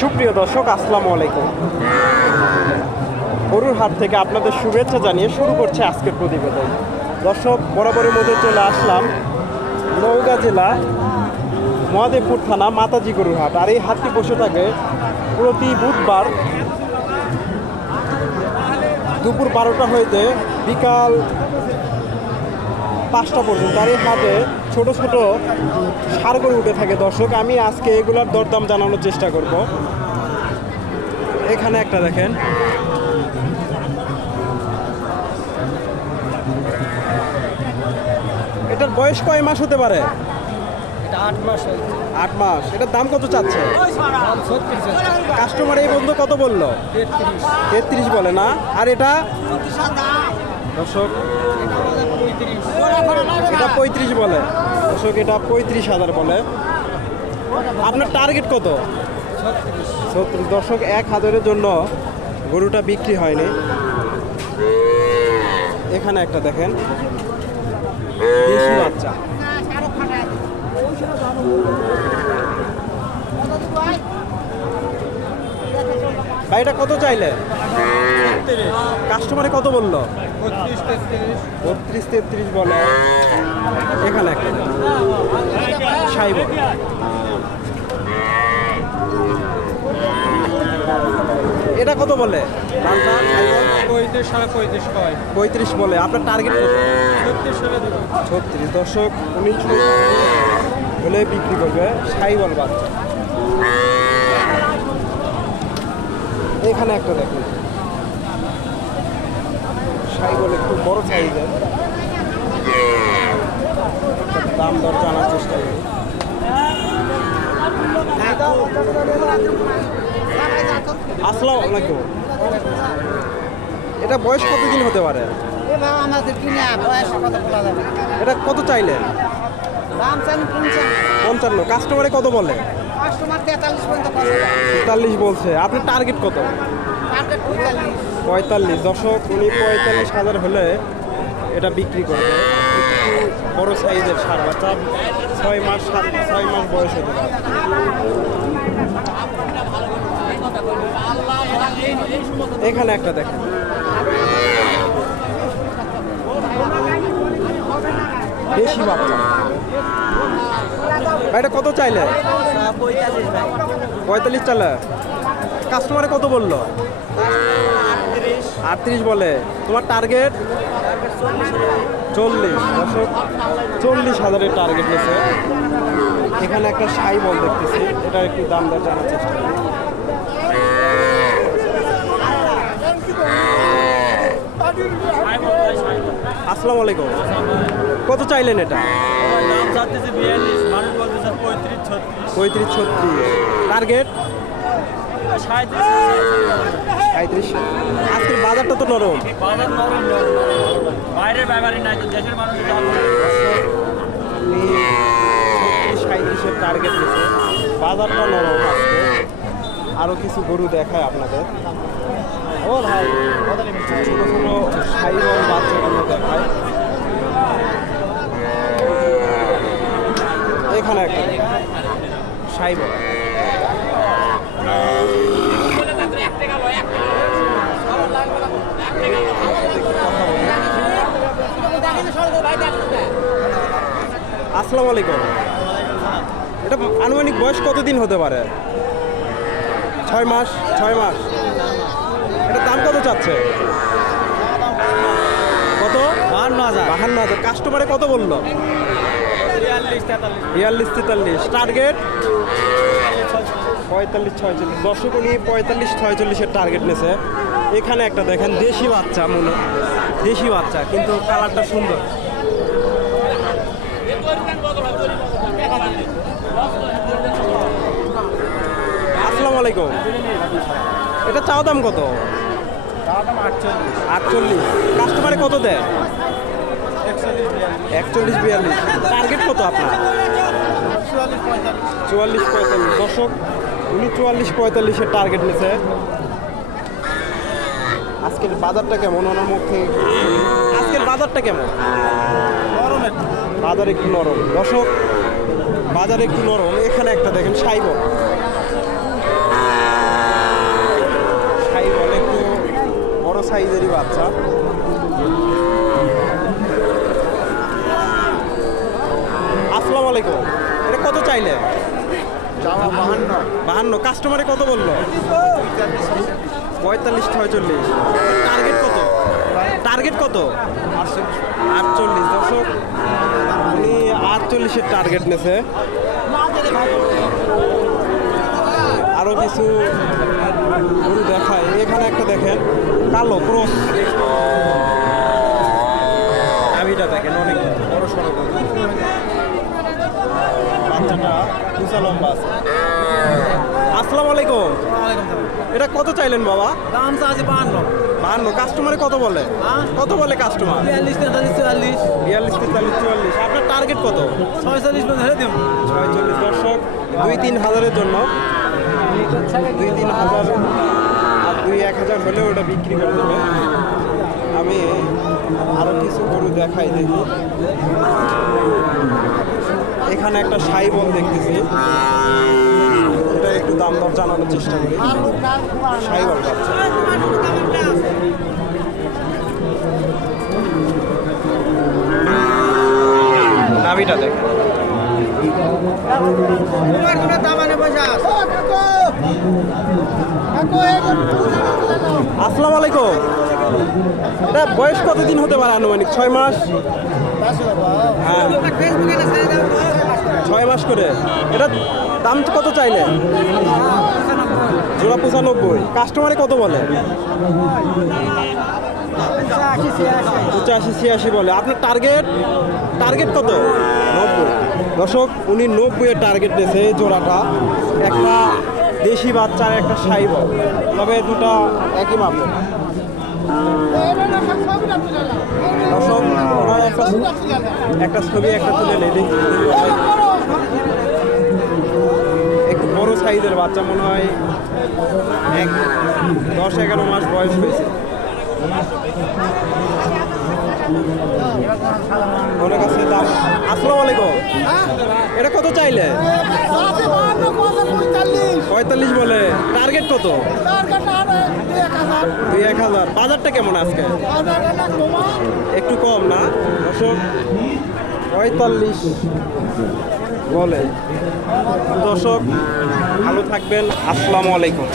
সুপ্রিয় দর্শক, আসসালামু আলাইকুম। গরুর হাট থেকে আপনাদের শুভেচ্ছা জানিয়ে শুরু করছে আজকের প্রতিবেদন। দর্শক, বরাবরের মধ্যে চলে আসলাম নওগাঁ জেলা, মহাদেবপুর থানা, মাতাজি গরুর হাট। আর এই হাটটি বসে থাকে প্রতি বুধবার দুপুর বারোটা হইতে বিকাল পাঁচটা পর্যন্ত। আর এই হাটে ছোট ছোট সার করে উঠে থাকে। দর্শক আমি আজকে এগুলার দরদাম জানানোর চেষ্টা করব। এখানে একটা দেখেন। এটার বয়স কয় মাস হতে পারে? আট মাস আট মাস। এটার দাম কত চাচ্ছে? কাস্টমার এই বন্ধু কত বলল? তেত্রিশ। বলে না। আর এটা? দর্শক এটা পঁয়ত্রিশ বলে। দর্শক, এটা পঁয়ত্রিশ হাজার বলে। আপনার টার্গেট কত? ছত্রিশ। দর্শক, এক হাজারের জন্য গরুটা বিক্রি হয়নি। এখানে একটা দেখেন। বাচ্চা। গাড়িটা কত চাইলে? কাস্টমারে কত বলল? বত্রিশ তেত্রিশ। বলে। এখানে একটা সাইব এটা কত বলে? পঁয়ত্রিশ বলে। আপনার টার্গেট ছত্রিশ দশক উনিশ হলে বিক্রি করবে। সাইবল বাচ্চা। এখানে একটা দেখুন সাইবল একটু বড় সাইজের দাম দর জানার চেষ্টা করি। আসসালামু আলাইকুম। এটা বয়স কতদিন হতে পারে? এটা কত কিনছেন পঞ্চান্ন। কাস্টমারে কত বলে? তেতাল্লিশ বলছে। আপনার টার্গেট কত? টার্গেট পঁয়তাল্লিশ দশক উনি পঁয়তাল্লিশ হাজার হলে এটা বিক্রি করবে। বড় সাইজের সার বাচ্চা ছয় মাস, সাত, ছয় মাস বয়স হতে এখানে একটা দেখেন। বেশি বাচ্চা এটা কত চাইলে? পঁয়তাল্লিশ চালে কাস্টমারে কত বলল? আটত্রিশ বলে। তোমার টার্গেট চল্লিশ। চল্লিশ হাজারের টার্গেট নিয়েছে। এখানে একটা সাই বল দেখতেছি। এটা একটু দাম দর জানার চেষ্টা করি। আসসালামু আলাইকুম। কত চাইলেন এটা? পঁয়ত্রিশ ছত্রিশ। টার্গেট সাঁত্রিশ। আজকের বাজারটা তো নরম। বাজার নরম বাইরের ব্যাপারই নাই তো দেশের মানুষ দাম আপনি ছত্রিশ সাঁত্রিশের টার্গেট নিচ্ছে। বাজারটা নরম আজকে। আরও কিছু গরু দেখায় আপনাদের। ও ভাই ছোটো ছোটো সাইবল বাচ্চাগুলো দেখায়। এখানে একটা। সাইবল আসসালামু আলাইকুম। এটা আনুমানিক বয়স কতদিন হতে পারে? ছয় মাস ছয় মাস। এটা দাম কত চাচ্ছে? কত? বাহান্ন হাজার। বাহান্ন হাজার। কাস্টমারে কত বলল? বিয়াল্লিশ তেতাল্লিশ। টার্গেট? পঁয়তাল্লিশ ছয়চল্লিশ। দর্শক উনি পঁয়তাল্লিশ ছয়চল্লিশের টার্গেট নিয়েছে। এখানে একটা দেখেন দেশি বাচ্চা মনে দেশি বাচ্চা কিন্তু কালারটা সুন্দর আসসালামু আলাইকুম। এটা চাও দাম কত? আটচল্লিশ। কাস্টমারে কত দেয়? একচল্লিশ বিয়াল্লিশ। টার্গেট কত আপনার? চুয়াল্লিশ পঁয়তাল্লিশ। দশক উনি চুয়াল্লিশ পঁয়তাল্লিশের টার্গেট নিয়েছে আজকের বাজারটা কেমন ওনার মুখ? থেকে আজকের বাজারটা কেমন? নরম বাজার একটু নরম। দশক বাজার একটু নরম। এখানে একটা দেখেন সাইব সাইজেরই বাচ্চা। আসসালামু আলাইকুম। এটা কত চাইলে? বাহান্ন। কাস্টমারে কত বলল? পঁয়তাল্লিশ, ছয়চল্লিশ। টার্গেট কত? টার্গেট কত? আটচল্লিশ। দর্শক, উনি আটচল্লিশের টার্গেট নেছে। আরও কিছু গরু দেখায়। এখানে একটা দেখেন কালো ক্রস। আমিটা দেখেন অনেক বড় সড়ো গরু। বাচ্চাটা উঁচা লম্বা আছে। আসসালামু আলাইকুম। এটা কত চাইলেন বাবা? দাম চাচ্ছি বাহান্ন। বাহান্ন। কাস্টমারে কত বলে? হ্যাঁ? কত বলে কাস্টমার? বিয়াল্লিশ তেতাল্লিশ চুয়াল্লিশ। বিয়াল্লিশ তেতাল্লিশ চুয়াল্লিশ। আপনার টার্গেট কত? ছয়চল্লিশ ধরে দিব। ছয়চল্লিশ দর্শক দুই তিন হাজারের জন্য দুই তিন হাজার আর দুই এক হাজার হলেও ওটা বিক্রি করে দেবে। আমি আরও কিছু গরু দেখাই দেখি। এখানে একটা সাইবল দেখতেছি। এটা একটু দাম দর জানানোর চেষ্টা করি। সাইবল বাচ্চা নাভিটা দেখেন আসসালামু আলাইকুম। এটা বয়স কতদিন হতে পারে আনুমানিক? ছয় মাস? হ্যাঁ। ছয় মাস করে। এটা দাম কত চাইলে? জোড়া পঁচানব্বই। কাস্টমারে কত বলে? পঁচাশি, ছিয়াশি বলে। আপনার টার্গেট? টার্গেট কত? নব্বই। দর্শক, উনি নব্বইয়ের টার্গেট দিয়েছে জোড়াটা। একটা দেশি বাচ্চার একটা সাইব। তবে দুটা একই ওনার একটা একটা ছবি, একটা তুলে নেই। বড় সাইজের বাচ্চা মনে হয় এক দশ এগারো মাস বয়স হয়েছে। আসসালামু আলাইকুম। এটা কত চাইলে? পঁয়তাল্লিশ বলে। টার্গেট কত? দুই এক হাজার। বাজারটা কেমন আজকে? একটু কম না? পঁয়তাল্লিশ বলে। দর্শক, ভালো থাকবেন। আসসালামু আলাইকুম।